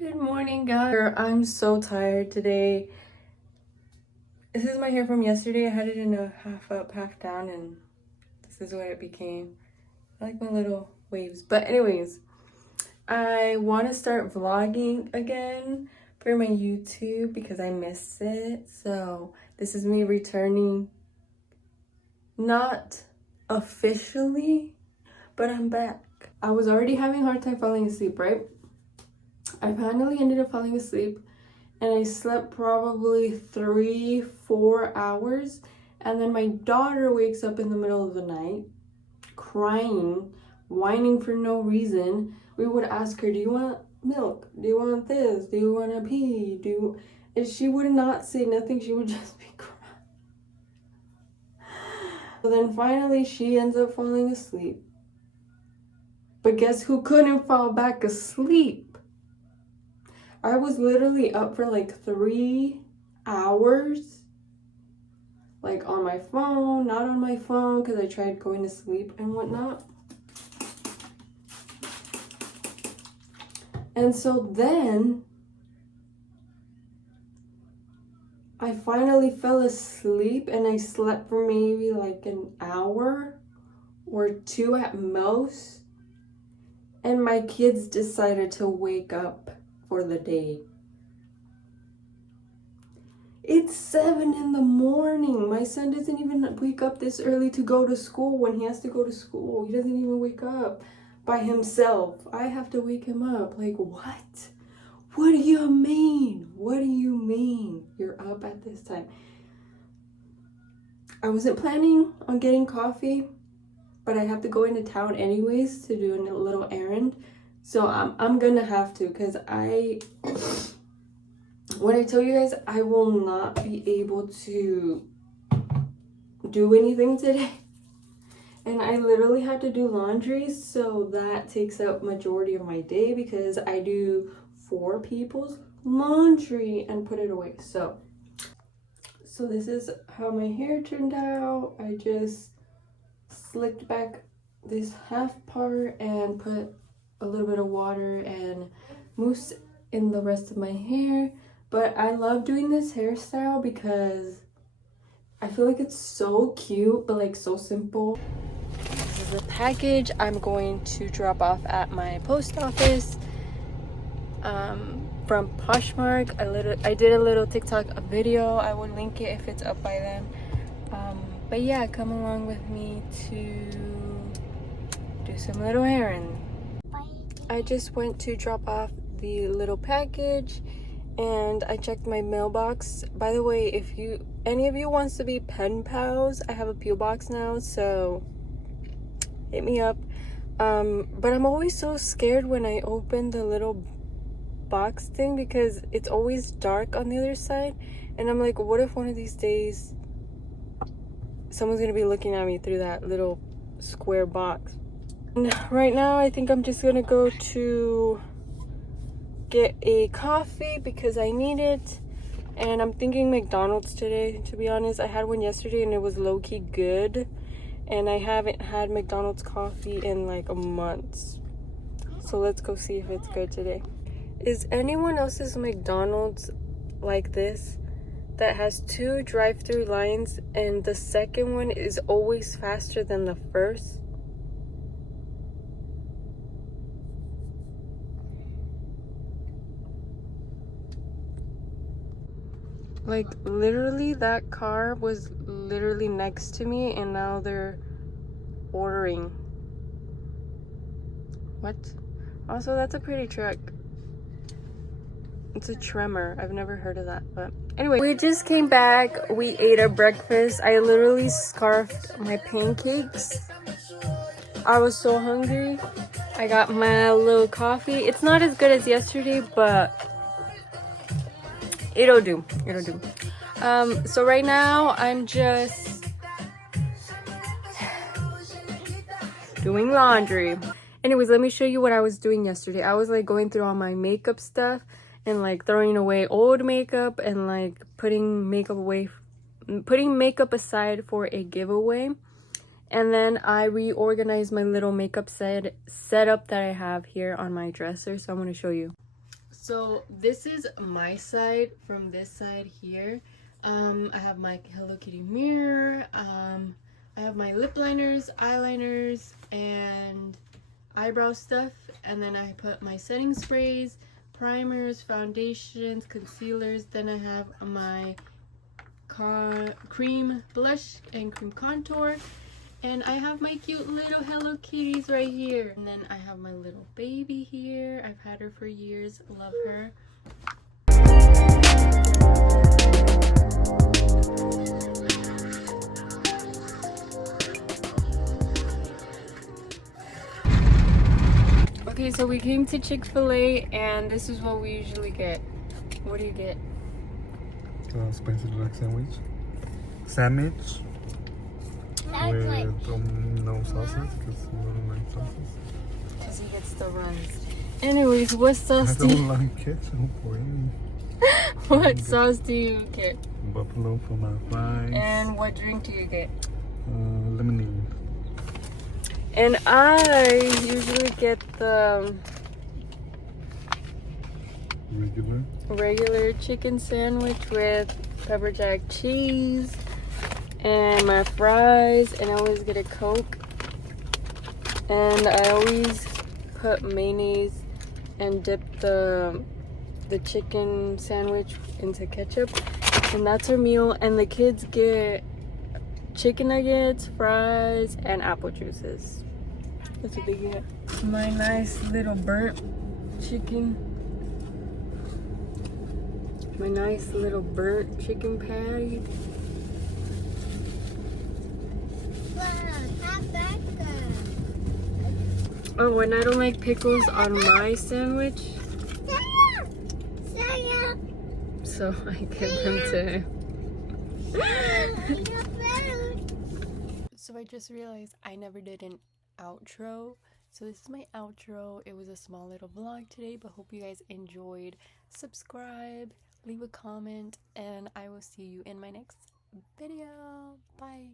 Good morning, guys. I'm so tired today. This is my hair from yesterday. I had it in a half up, half down, and this is what it became. I like my little waves. But anyways, I want to start vlogging again for my YouTube because I missed it. So this is me returning, not officially, but I'm back. I was already having a hard time falling asleep, right? I finally ended up falling asleep and I slept probably 3-4 hours, and then my daughter wakes up in the middle of the night crying, whining for no reason. We would ask her, do you want milk? Do you want this? Do you want to pee? And she would not say nothing. She would just be crying. So then finally she ends up falling asleep. But guess who couldn't fall back asleep? I was literally up for like 3 hours, like on my phone, not on my phone, because I tried going to sleep and whatnot. And so then I finally fell asleep and I slept for maybe like an hour or 2 at most. And my kids decided to wake up for the day. It's 7 in the morning. My son doesn't even wake up this early to go to school when he has to go to school. He doesn't even wake up by himself. I have to wake him up. Like, what? What do you mean? What do you mean you're up at this time? I wasn't planning on getting coffee, but I have to go into town anyways to do a little errand. So I'm gonna have to, because when I tell you guys, I will not be able to do anything today. And I literally have to do laundry, so that takes up majority of my day because I do 4 people's laundry and put it away. So this is how my hair turned out. I just slicked back this half part and put a little bit of water and mousse in the rest of my hair. But I love doing this hairstyle because I feel like it's so cute, but like so simple. This is a package I'm going to drop off at my post office from Poshmark. I did a little TikTok video. I will link it if it's up by then. But yeah, come along with me to do some little errands. I just went to drop off the little package and I checked my mailbox. By the way, if any of you wants to be pen pals, I have a P.O. box now, so hit me up. But I'm always so scared when I open the little box thing because it's always dark on the other side, and I'm like, what if one of these days someone's gonna be looking at me through that little square box? And right now I think I'm just gonna go to get a coffee because I need it, and I'm thinking McDonald's today, to be honest. I had one yesterday and it was low-key good, and I haven't had McDonald's coffee in like a month, so let's go see if it's good today. Is anyone else's McDonald's like this, that has 2 drive-through lines and the second one is always faster than the first? Like, literally, that car was literally next to me, and now they're ordering. What? Also, that's a pretty truck. It's a Tremor. I've never heard of that, but anyway. We just came back. We ate our breakfast. I literally scarfed my pancakes. I was so hungry. I got my little coffee. It's not as good as yesterday, but it'll do. It'll do. So right now I'm just doing laundry. Anyways, let me show you what I was doing yesterday. I was like going through all my makeup stuff and like throwing away old makeup and like putting makeup aside for a giveaway. And then I reorganized my little makeup setup that I have here on my dresser. So I'm going to show you. So this is my side. From this side here, I have my Hello Kitty mirror. I have my lip liners, eyeliners, and eyebrow stuff. And then I put my setting sprays, primers, foundations, concealers. Then I have my cream blush and cream contour. And I have my cute little Hello Kitties right here. And then I have my little baby here. I've had her for years. Love her. Okay, so we came to Chick-fil-A and this is what we usually get. What do you get? Spicy deluxe sandwich. Sandwich. With no sauces, because you don't like sauces. Because he gets the runs. Anyways, what sauce do I you... don't like ketchup or any. What sauce do you get? Buffalo for my fries. And what drink do you get? Lemonade. And I usually get the regular chicken sandwich with pepper jack cheese and my fries, and I always get a Coke, and I always put mayonnaise and dip the chicken sandwich into ketchup, and that's our meal. And the kids get chicken nuggets, fries, and apple juices. That's what they get. My nice little burnt chicken. My nice little burnt chicken patty. Oh, and I don't like pickles on my sandwich, so I give them to So I just realized I never did an outro. So this is my outro. It was a small little vlog today, but hope you guys enjoyed. Subscribe, leave a comment, and I will see you in my next video. Bye.